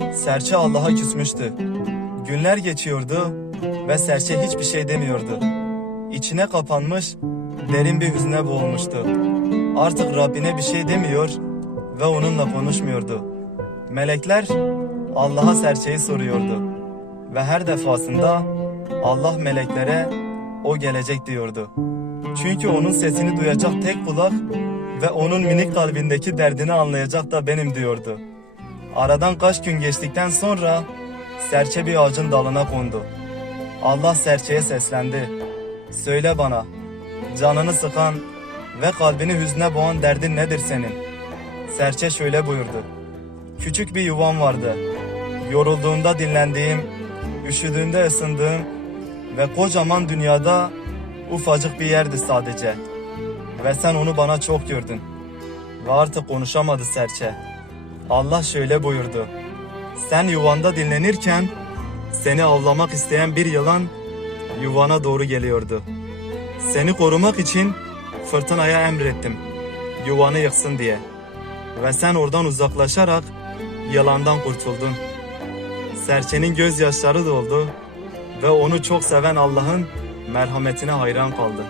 Serçe Allah'a küsmüştü. Günler geçiyordu ve serçe hiçbir şey demiyordu. İçine kapanmış, derin bir hüzne boğulmuştu. Artık Rabbine bir şey demiyor ve onunla konuşmuyordu. Melekler Allah'a serçeyi soruyordu. Ve her defasında Allah meleklere o gelecek diyordu. Çünkü onun sesini duyacak tek kulak ve onun minik kalbindeki derdini anlayacak da benim diyordu. Aradan kaç gün geçtikten sonra serçe bir ağacın dalına kondu. Allah serçeye seslendi. Söyle bana, canını sıkan ve kalbini hüzne boğan derdin nedir senin? Serçe şöyle buyurdu. Küçük bir yuvam vardı. Yorulduğumda dinlendiğim, üşüdüğümde ısındığım ve kocaman dünyada ufacık bir yerdi sadece. Ve sen onu bana çok gördün. Ve artık konuşamadı serçe. Allah şöyle buyurdu. Sen yuvanda dinlenirken seni avlamak isteyen bir yılan yuvana doğru geliyordu. Seni korumak için fırtınaya emrettim. Yuvanı yıksın diye. Ve sen oradan uzaklaşarak yılandan kurtuldun. Serçenin gözyaşları doldu ve onu çok seven Allah'ın merhametine hayran kaldı.